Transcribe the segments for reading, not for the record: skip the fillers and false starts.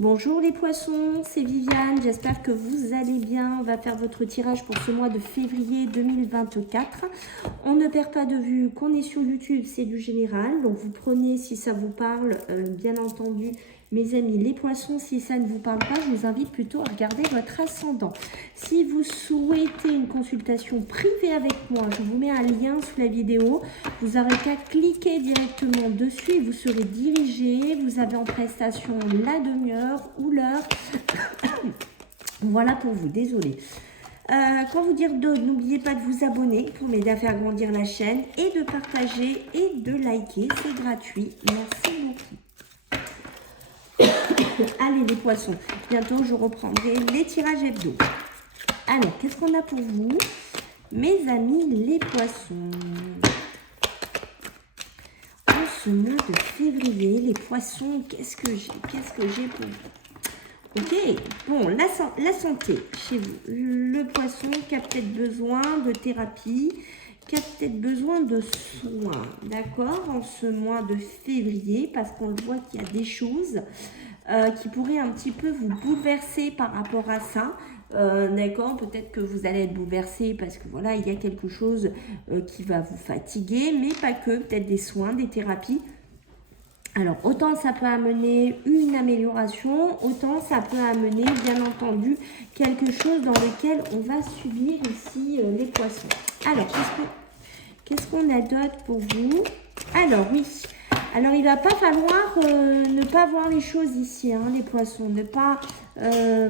Bonjour les poissons, c'est Viviane, j'espère que vous allez bien. On va faire votre tirage pour ce mois de février 2024. On ne perd pas de vue qu'on est sur YouTube, c'est du général. Donc vous prenez si ça vous parle, bien entendu, mes amis les poissons. Si ça ne vous parle pas, je vous invite plutôt à regarder votre ascendant. Si vous souhaitez une consultation privée avec moi, je vous mets un lien sous la vidéo. Vous n'avez qu'à cliquer directement dessus et vous serez dirigé. Vous avez en prestation la demi-heure ou l'heure. Voilà pour vous, désolé. Quand vous dire d'autres, n'oubliez pas de vous abonner pour m'aider à faire grandir la chaîne et de partager et de liker, c'est gratuit. Merci beaucoup. Allez les poissons, bientôt je reprendrai les tirages hebdo. Alors, qu'est-ce qu'on a pour vous, mes amis les poissons? En ce mois de février, les poissons, qu'est-ce que j'ai pour vous? Ok, bon, la santé chez vous. Le poisson qui a peut-être besoin de thérapie, qui a peut-être besoin de soins, d'accord, en ce mois de février, parce qu'on le voit qu'il y a des choses qui pourraient un petit peu vous bouleverser par rapport à ça. D'accord, peut-être que vous allez être bouleversé parce que voilà, il y a quelque chose qui va vous fatiguer, mais pas que, peut-être des soins, des thérapies. Alors, autant ça peut amener une amélioration, autant ça peut amener, bien entendu, quelque chose dans lequel on va subir ici les poissons. Alors, qu'est-ce qu'on a d'autre pour vous? Alors, oui. Alors, il ne va pas falloir ne pas voir les choses ici, hein, les poissons. Ne pas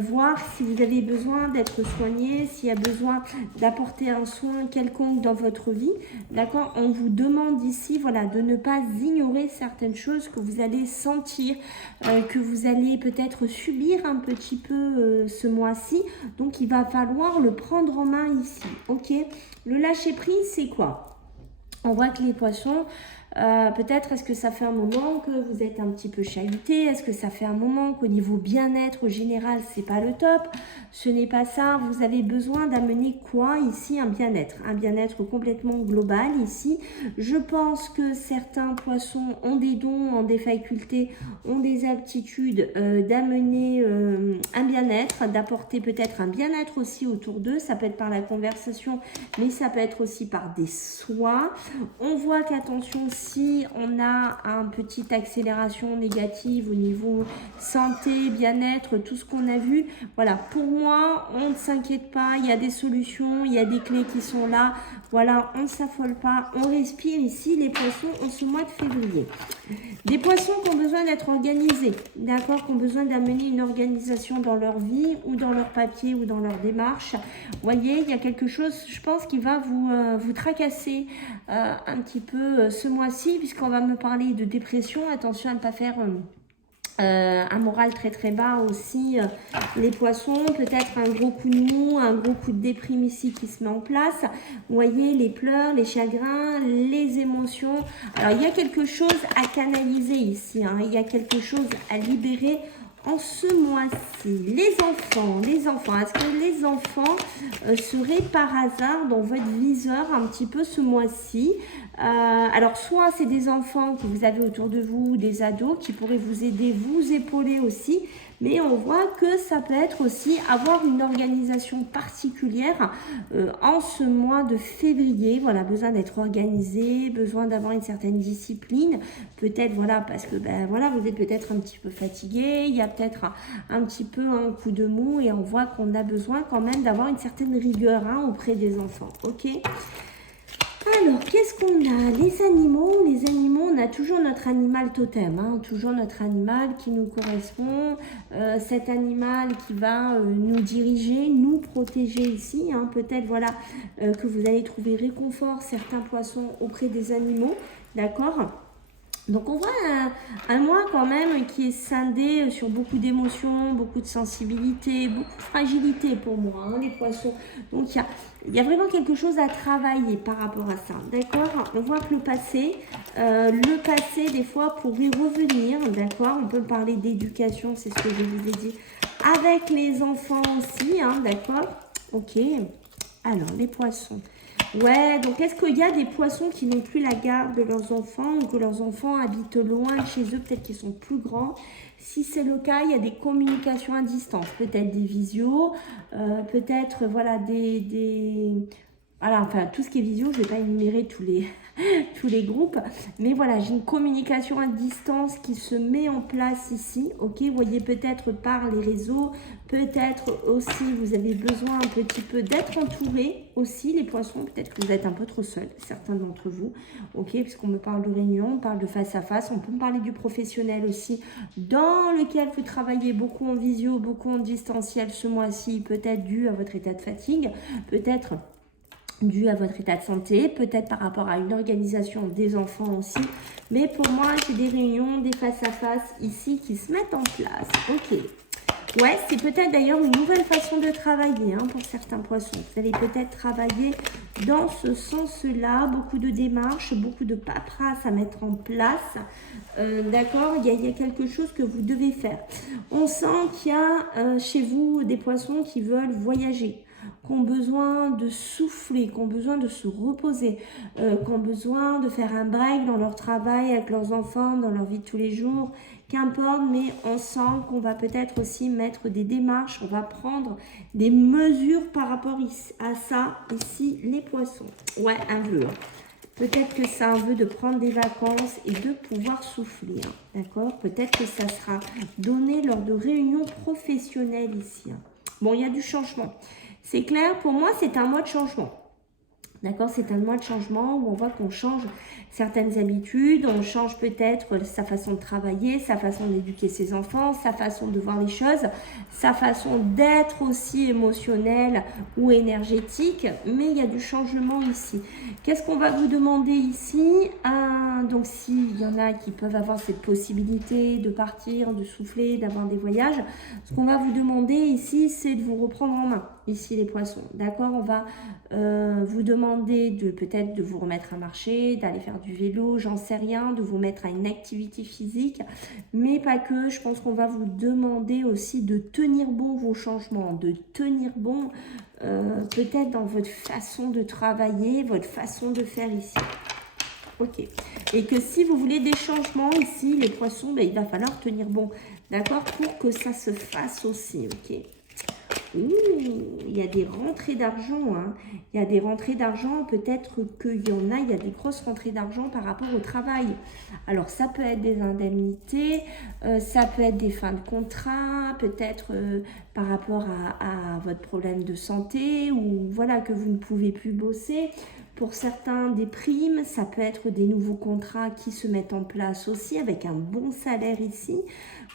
voir si vous avez besoin d'être soigné, s'il y a besoin d'apporter un soin quelconque dans votre vie. D'accord? On vous demande ici, voilà, de ne pas ignorer certaines choses que vous allez sentir, que vous allez peut-être subir un petit peu ce mois-ci. Donc, il va falloir le prendre en main ici. Ok? Le lâcher-prise, c'est quoi? On voit que les poissons, peut-être est-ce que ça fait un moment que vous êtes un petit peu chahuté? Est-ce que ça fait un moment qu'au niveau bien-être général, c'est pas le top? Ce n'est pas ça. Vous avez besoin d'amener quoi ici? Un bien-être complètement global ici. Je pense que certains poissons ont des dons, ont des facultés, ont des aptitudes d'amener un bien-être, d'apporter peut-être un bien-être aussi autour d'eux. Ça peut être par la conversation, mais ça peut être aussi par des soins. On voit qu'attention, si on a une petite accélération négative au niveau santé, bien-être, tout ce qu'on a vu, voilà, pour moi, on ne s'inquiète pas, il y a des solutions, il y a des clés qui sont là, voilà, on ne s'affole pas, on respire ici les poissons en ce mois de février. Des poissons qui ont besoin d'être organisés, d'accord, qui ont besoin d'amener une organisation dans leur vie ou dans leur papier ou dans leur démarche. Vous voyez, il y a quelque chose, je pense, qui va vous tracasser un petit peu ce mois-ci, puisqu'on va me parler de dépression. Attention à ne pas faire un moral très très bas aussi, les poissons, peut-être un gros coup de mou, un gros coup de déprime ici qui se met en place. Vous voyez, les pleurs, les chagrins, les émotions. Alors il y a quelque chose à canaliser ici, hein. Il y a quelque chose à libérer en ce mois-ci. Les enfants, est-ce que les enfants seraient par hasard dans votre viseur un petit peu ce mois-ci? Alors, soit c'est des enfants que vous avez autour de vous, des ados qui pourraient vous aider, vous épauler aussi, mais on voit que ça peut être aussi avoir une organisation particulière en ce mois de février. Voilà, besoin d'être organisé, besoin d'avoir une certaine discipline. Peut-être, voilà, parce que ben, voilà, vous êtes peut-être un petit peu fatigué, il y a peut-être un petit peu un coup de mou et on voit qu'on a besoin quand même d'avoir une certaine rigueur hein, auprès des enfants. Ok? Alors, qu'est-ce qu'on a? Les animaux, on a toujours notre animal totem, hein, toujours notre animal qui nous correspond, cet animal qui va nous diriger, nous protéger ici, hein, peut-être voilà que vous allez trouver réconfort certains poissons auprès des animaux, d'accord? Donc on voit un mois quand même qui est scindé sur beaucoup d'émotions, beaucoup de sensibilité, beaucoup de fragilité pour moi, hein, les poissons. Donc il y a vraiment quelque chose à travailler par rapport à ça, d'accord? On voit que le passé des fois pourrait revenir, d'accord? On peut parler d'éducation, c'est ce que je vous ai dit, avec les enfants aussi, hein, d'accord? Ok, alors les poissons. Ouais, donc est-ce qu'il y a des poissons qui n'ont plus la garde de leurs enfants ou que leurs enfants habitent loin de chez eux, peut-être qu'ils sont plus grands? Si c'est le cas, il y a des communications à distance, peut-être des visios, peut-être voilà voilà, enfin tout ce qui est visio, je ne vais pas énumérer tous les, tous les groupes, mais voilà, j'ai une communication à distance qui se met en place ici, ok, vous voyez peut-être par les réseaux, peut-être aussi vous avez besoin un petit peu d'être entouré aussi, les poissons, peut-être que vous êtes un peu trop seul, certains d'entre vous, ok, puisqu'on me parle de réunion, on parle de face à face, on peut me parler du professionnel aussi, dans lequel vous travaillez beaucoup en visio, beaucoup en distanciel ce mois-ci, peut-être dû à votre état de fatigue, peut-être dû à votre état de santé, peut-être par rapport à une organisation des enfants aussi. Mais pour moi, j'ai des réunions, des face-à-face ici qui se mettent en place. Ok. Ouais, c'est peut-être d'ailleurs une nouvelle façon de travailler pour certains poissons. Vous allez peut-être travailler dans ce sens-là. Beaucoup de démarches, beaucoup de paperasse à mettre en place. D'accord, il y a quelque chose que vous devez faire. On sent qu'il y a chez vous des poissons qui veulent voyager, qui ont besoin de souffler, qui ont besoin de se reposer, qui ont besoin de faire un break dans leur travail avec leurs enfants, dans leur vie de tous les jours, qu'importe, mais on sent qu'on va peut-être aussi mettre des démarches, on va prendre des mesures par rapport à ça, ici, les poissons. Ouais, un vœu. Peut-être que c'est un vœu de prendre des vacances et de pouvoir souffler, d'accord? Peut-être que ça sera donné lors de réunions professionnelles ici. Bon, il y a du changement. C'est clair, pour moi, c'est un mois de changement. D'accord, c'est un mois de changement où on voit qu'on change certaines habitudes, on change peut-être sa façon de travailler, sa façon d'éduquer ses enfants, sa façon de voir les choses, sa façon d'être aussi émotionnelle ou énergétique, mais il y a du changement ici. Qu'est-ce qu'on va vous demander ici? Donc s'il y en a qui peuvent avoir cette possibilité de partir, de souffler, d'avoir des voyages, ce qu'on va vous demander ici, c'est de vous reprendre en main, ici les poissons. D'accord, on va vous demander de peut-être de vous remettre à marcher, d'aller faire du vélo, j'en sais rien, de vous mettre à une activité physique, mais pas que. Je pense qu'on va vous demander aussi de tenir bon vos changements, de tenir bon peut-être dans votre façon de travailler, votre façon de faire ici. Ok. Et que si vous voulez des changements ici, les poissons, il va falloir tenir bon, d'accord, pour que ça se fasse aussi, ok. Ouh, il y a des rentrées d'argent, il y a des rentrées d'argent, peut-être qu'il y en a, il y a des grosses rentrées d'argent par rapport au travail. Alors ça peut être des indemnités, ça peut être des fins de contrat, peut-être par rapport à votre problème de santé ou voilà que vous ne pouvez plus bosser. Pour certains, des primes, ça peut être des nouveaux contrats qui se mettent en place aussi avec un bon salaire ici.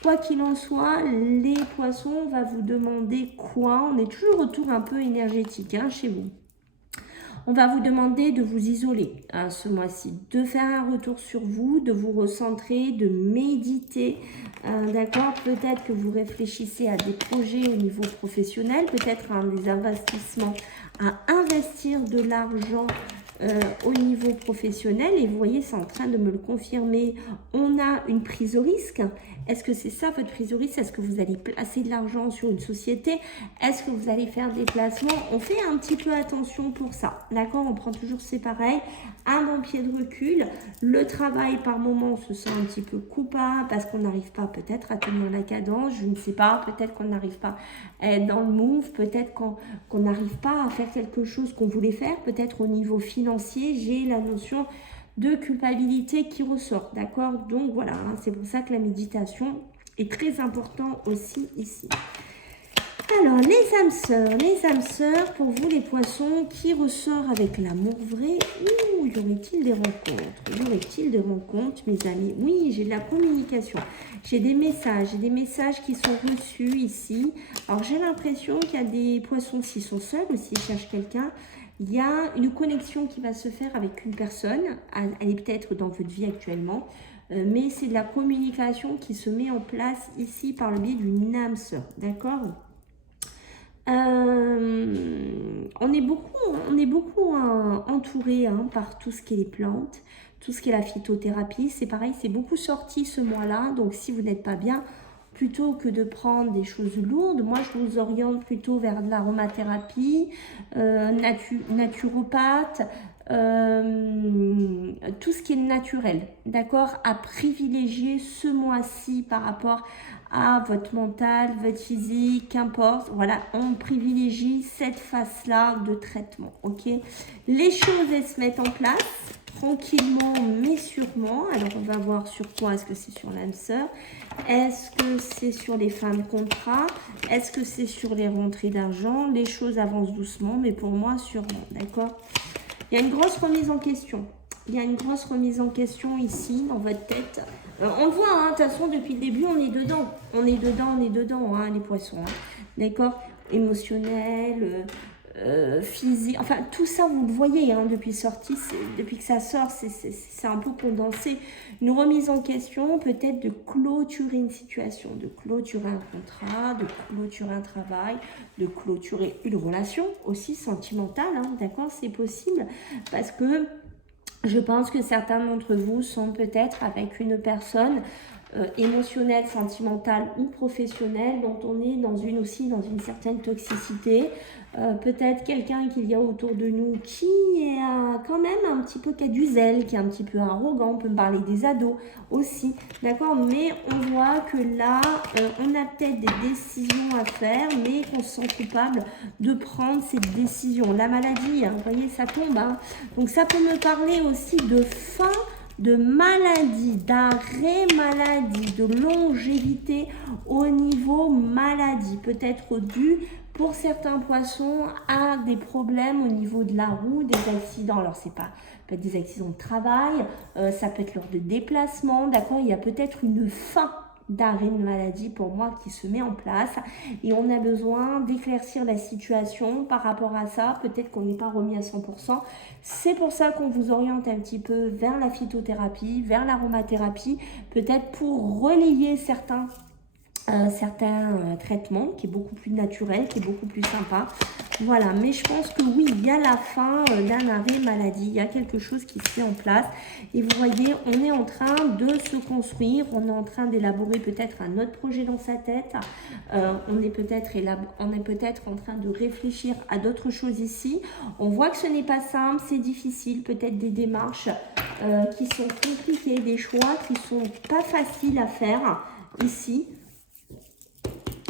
Quoi qu'il en soit, les poissons, on va vous demander quoi? On est toujours autour un peu énergétique chez vous. On va vous demander de vous isoler ce mois-ci, de faire un retour sur vous, de vous recentrer, de méditer. D'accord, peut-être que vous réfléchissez à des projets au niveau professionnel, peut-être à des investissements, à investir de l'argent au niveau professionnel. Et vous voyez, c'est en train de me le confirmer. On a une prise au risque. Est-ce que c'est ça votre prise au risque? Est-ce que vous allez placer de l'argent sur une société? Est-ce que vous allez faire des placements? On fait un petit peu attention pour ça. D'accord, on prend toujours c'est pareil. Un bon pied de recul. Le travail, par moment, on se sent un petit peu coupable parce qu'on n'arrive pas peut-être à tenir la cadence. Je ne sais pas. Peut-être qu'on n'arrive pas à être dans le move. Peut-être qu'on n'arrive pas à faire quelque chose qu'on voulait faire. Peut-être au niveau financier, j'ai la notion de culpabilité qui ressort, d'accord? Donc voilà, c'est pour ça que la méditation est très importante aussi ici. Alors, les âmes sœurs, pour vous les poissons, qui ressort avec l'amour vrai? Ouh, y aurait-il des rencontres? Y aurait-il des rencontres, mes amis? Oui, j'ai de la communication. J'ai des messages qui sont reçus ici. Alors, j'ai l'impression qu'il y a des poissons, s'ils sont seuls ou s'ils cherchent quelqu'un, il y a une connexion qui va se faire avec une personne. Elle est peut-être dans votre vie actuellement. Mais c'est de la communication qui se met en place ici par le biais d'une âme sœur. D'accord? On est beaucoup entouré par tout ce qui est les plantes, tout ce qui est la phytothérapie. C'est pareil, c'est beaucoup sorti ce mois-là. Donc, si vous n'êtes pas bien, plutôt que de prendre des choses lourdes, moi, je vous oriente plutôt vers de l'aromathérapie, naturopathe, tout ce qui est naturel, d'accord, à privilégier ce mois-ci par rapport à votre mental, votre physique, qu'importe, voilà, on privilégie cette phase-là de traitement, ok. Les choses, elles se mettent en place, tranquillement mais sûrement. Alors on va voir sur quoi, est-ce que c'est sur l'âme sœur, est-ce que c'est sur les fins de contrat, est-ce que c'est sur les rentrées d'argent, les choses avancent doucement, mais pour moi sûrement, d'accord. Il y a une grosse remise en question. Il y a une grosse remise en question ici, dans votre tête. On le voit, hein, de toute façon, depuis le début, on est dedans. On est dedans, hein, les poissons. Hein. D'accord. Émotionnel, physique. Enfin, tout ça, vous le voyez, hein, depuis que ça sort, c'est un peu condensé. Une remise en question, peut-être de clôturer une situation, de clôturer un contrat, de clôturer un travail, de clôturer une relation aussi sentimentale. Hein, d'accord, c'est possible parce que je pense que certains d'entre vous sont peut-être avec une personne émotionnelle, sentimentale ou professionnelle dont on est dans une certaine toxicité. Peut-être quelqu'un qu'il y a autour de nous qui est quand même un petit peu, qui a du zèle, qui est un petit peu arrogant. On peut me parler des ados aussi, d'accord, mais on voit que là, on a peut-être des décisions à faire, mais qu'on se sent coupable de prendre cette décision. La maladie, hein, vous voyez, ça tombe. Hein. Donc ça peut me parler aussi de fin de maladie, d'arrêt maladie, de longévité au niveau maladie, peut-être dû pour certains poissons à des problèmes au niveau de la roue, des accidents. Alors c'est pas peut être des accidents de travail, ça peut être lors de déplacements, d'accord. Il y a peut-être une fin d'arrêt de maladie pour moi qui se met en place et on a besoin d'éclaircir la situation par rapport à ça. Peut-être qu'on n'est pas remis à 100%. C'est pour ça qu'on vous oriente un petit peu vers la phytothérapie, vers l'aromathérapie, peut-être pour relayer certains traitements qui est beaucoup plus naturel, qui est beaucoup plus sympa. Voilà, mais je pense que oui, il y a la fin d'un arrêt maladie, il y a quelque chose qui se fait en place. Et vous voyez, on est en train de se construire, on est en train d'élaborer peut-être un autre projet dans sa tête. On est peut-être en train de réfléchir à d'autres choses ici. On voit que ce n'est pas simple, c'est difficile, peut-être des démarches qui sont compliquées, des choix qui sont pas faciles à faire ici.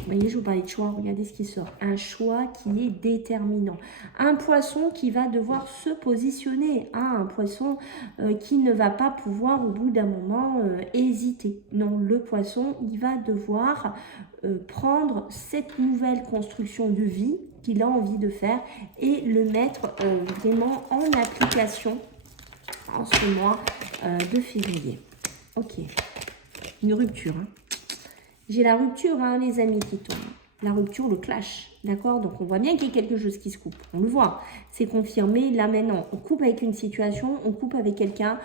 Vous voyez, je vous parlais de choix, regardez ce qui sort. Un choix qui est déterminant. Un poisson qui va devoir se positionner. Hein, un poisson qui ne va pas pouvoir au bout d'un moment hésiter. Non, le poisson, il va devoir prendre cette nouvelle construction de vie qu'il a envie de faire et le mettre vraiment en application en ce mois de février. Ok, une rupture, hein. J'ai la rupture, hein, les amis, qui tombent. La rupture, le clash, d'accord. Donc, on voit bien qu'il y a quelque chose qui se coupe. On le voit, c'est confirmé. Là, maintenant, on coupe avec une situation, on coupe avec quelqu'un,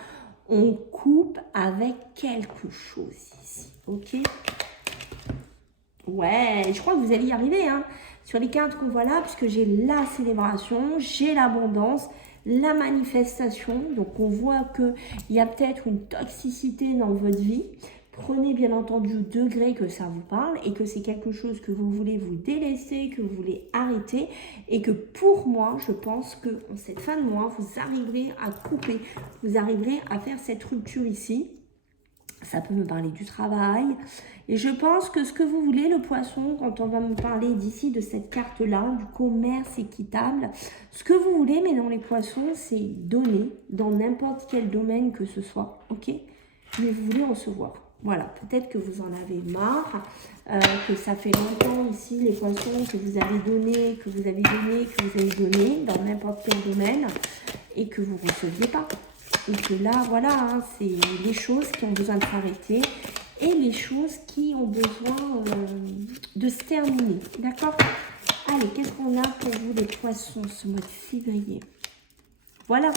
on coupe avec quelque chose ici, ok. Ouais, je crois que vous allez y arriver, hein. Sur les cartes qu'on voit là, puisque j'ai la célébration, j'ai l'abondance, la manifestation. Donc, on voit qu'il y a peut-être une toxicité dans votre vie. Prenez bien entendu au degré que ça vous parle et que c'est quelque chose que vous voulez vous délaisser, que vous voulez arrêter et que pour moi, je pense que en cette fin de mois, vous arriverez à couper, vous arriverez à faire cette rupture ici. Ça peut me parler du travail et je pense que ce que vous voulez, le poisson, quand on va me parler d'ici de cette carte-là, du commerce équitable, ce que vous voulez, mais dans les poissons, c'est donner dans n'importe quel domaine que ce soit, ok? Mais vous voulez recevoir. Voilà, peut-être que vous en avez marre, que ça fait longtemps ici, les poissons, que vous avez donné, que vous avez donné, que vous avez donné dans n'importe quel domaine et que vous ne receviez pas. Et que là, voilà, hein, c'est les choses qui ont besoin de s'arrêter et les choses qui ont besoin de se terminer. D'accord? Allez, qu'est-ce qu'on a pour vous les poissons ce mois de février? Voilà.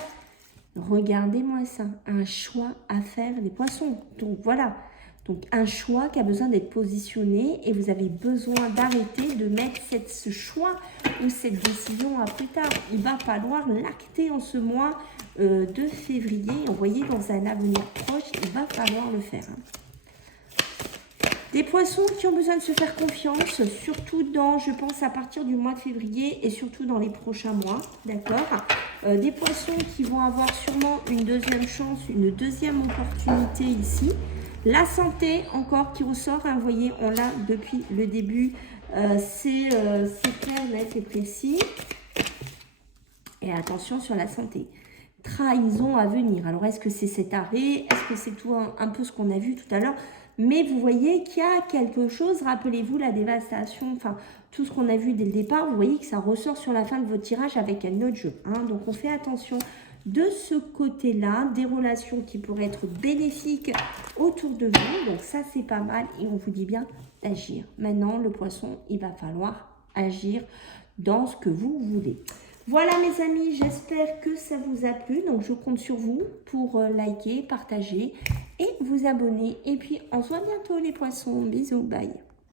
Regardez-moi ça, un choix à faire les poissons. Donc voilà, donc un choix qui a besoin d'être positionné et vous avez besoin d'arrêter de mettre ce choix ou cette décision à plus tard. Il va falloir l'acter en ce mois de février. Vous voyez, dans un avenir proche, il va falloir le faire. Hein. Des poissons qui ont besoin de se faire confiance, surtout dans, je pense, à partir du mois de février et surtout dans les prochains mois, d'accord. Des poissons qui vont avoir sûrement une deuxième chance, une deuxième opportunité ici. La santé, encore, qui ressort, hein, vous voyez, on l'a depuis le début, c'est clair, net et précis. Et attention sur la santé. Trahison à venir. Alors, est-ce que c'est cet arrêt? Est-ce que c'est tout un peu ce qu'on a vu tout à l'heure? Mais vous voyez qu'il y a quelque chose, rappelez-vous la dévastation, enfin tout ce qu'on a vu dès le départ, vous voyez que ça ressort sur la fin de votre tirage avec un autre jeu. Hein. Donc on fait attention de ce côté-là, des relations qui pourraient être bénéfiques autour de vous. Donc ça c'est pas mal et on vous dit bien d'agir. Maintenant le poisson, il va falloir agir dans ce que vous voulez. Voilà mes amis, j'espère que ça vous a plu. Donc je compte sur vous pour liker, partager et vous abonner. Et puis on se voit bientôt les poissons. Bisous, bye.